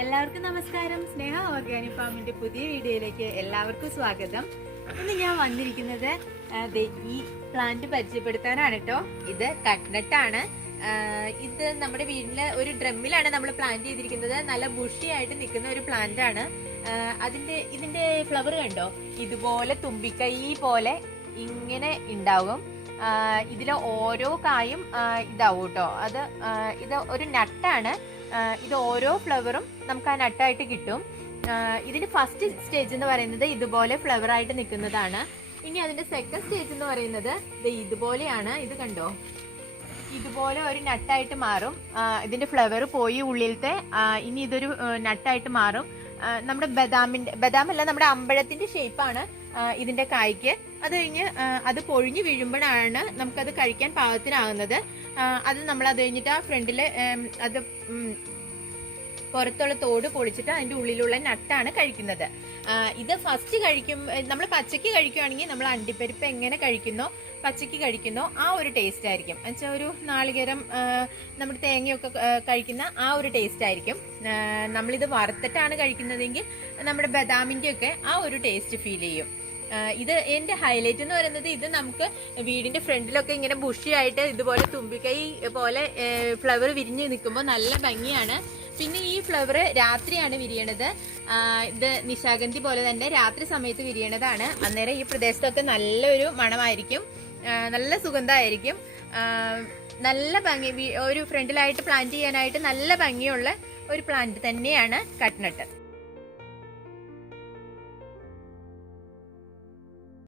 എല്ലാവർക്കും നമസ്കാരം. സ്നേഹ ഓർഗാനിക് ഫാമിന്റെ പുതിയ വീഡിയോയിലേക്ക് എല്ലാവർക്കും സ്വാഗതം. ഇന്ന് ഞാൻ വന്നിരിക്കുന്നത് ഈ പ്ലാന്റ് പരിചയപ്പെടുത്താനാണ് കേട്ടോ. ഇത് കട്ട്നട്ട് ആണ്. ഇത് നമ്മുടെ വീട്ടിലെ ഒരു ഡ്രമ്മിലാണ് നമ്മൾ പ്ലാന്റ് ചെയ്തിരിക്കുന്നത്. നല്ല ബുഷിയായിട്ട് നിൽക്കുന്ന ഒരു പ്ലാന്റ് ആണ്. ഇതിന്റെ ഫ്ലവർ കണ്ടോ, ഇതുപോലെ തുമ്പിക്കൈ പോലെ ഇങ്ങനെ ഉണ്ടാവും. ഇതിലെ ഓരോ കായും ഇതാവും കേട്ടോ. ഇത് ഒരു നട്ടാണ്. ഇത് ഓരോ ഫ്ലവറും നമുക്ക് ആ നട്ടായിട്ട് കിട്ടും. ഇതിന്റെ ഫസ്റ്റ് സ്റ്റേജ് എന്ന് പറയുന്നത് ഇതുപോലെ ഫ്ലവർ ആയിട്ട് നിൽക്കുന്നതാണ്. ഇനി അതിന്റെ സെക്കൻഡ് സ്റ്റേജ് എന്ന് പറയുന്നത് ഇതുപോലെയാണ്. ഇത് കണ്ടോ, ഇതുപോലെ ഒരു നട്ടായിട്ട് മാറും. ഇതിന്റെ ഫ്ലവർ പോയി ഉള്ളിലത്തെ ഇനി ഇതൊരു നട്ടായിട്ട് മാറും. നമ്മുടെ ബദാമല്ല, നമ്മുടെ അമ്പഴത്തിന്റെ ഷേപ്പാണ് ഇതിന്റെ കായ്ക്ക്. അത് കഴിഞ്ഞ് അത് പൊഴിഞ്ഞു വീഴുമ്പോഴാണ് നമുക്കത് കഴിക്കാൻ പാകത്തിനാകുന്നത്. അത് നമ്മൾ അത് കഴിഞ്ഞിട്ട് ആ ഫ്രണ്ടില് അത് പുറത്തുള്ള തോട് പൊളിച്ചിട്ട് അതിന്റെ ഉള്ളിലുള്ള നട്ടാണ് കഴിക്കുന്നത്. ഇത് ഫസ്റ്റ് നമ്മൾ പച്ചക്ക് കഴിക്കുകയാണെങ്കിൽ നമ്മൾ അണ്ടിപ്പരിപ്പ് എങ്ങനെ കഴിക്കുന്നോ, പച്ചക്ക് കഴിക്കുന്നോ ആ ഒരു ടേസ്റ്റ് ആയിരിക്കും. എന്നുവെച്ചാൽ ഒരു നാളികേരം നമ്മുടെ തേങ്ങയൊക്കെ കഴിക്കുന്ന ആ ഒരു ടേസ്റ്റ് ആയിരിക്കും. നമ്മളിത് വറുത്തിട്ടാണ് കഴിക്കുന്നതെങ്കിൽ നമ്മുടെ ബദാമിന്റെ ഒക്കെ ആ ഒരു ടേസ്റ്റ് ഫീൽ ചെയ്യും. ഇത് എന്റെ ഹൈലൈറ്റ് എന്ന് പറയുന്നത്, ഇത് നമുക്ക് വീടിന്റെ ഫ്രണ്ടിലൊക്കെ ഇങ്ങനെ ബുഷിയായിട്ട് ഇതുപോലെ തുമ്പിക്കൈ പോലെ ഫ്ലവർ വിരിഞ്ഞ് നിൽക്കുമ്പോൾ നല്ല ഭംഗിയാണ്. പിന്നെ ഈ ഫ്ലവർ രാത്രിയാണ് വിരിയണത്. ഇത് നിശാഗന്ധി പോലെ തന്നെ രാത്രി സമയത്ത് വിരിയണതാണ്. അന്നേരം ഈ പ്രദേശത്തൊക്കെ നല്ലൊരു മണമായിരിക്കും, നല്ല സുഗന്ധമായിരിക്കും. നല്ല ഭംഗി, ഒരു ഫ്രണ്ടിലായിട്ട് പ്ലാന്റ് ചെയ്യാനായിട്ട് നല്ല ഭംഗിയുള്ള ഒരു പ്ലാന്റ് തന്നെയാണ് കട്ട്നട്ട്.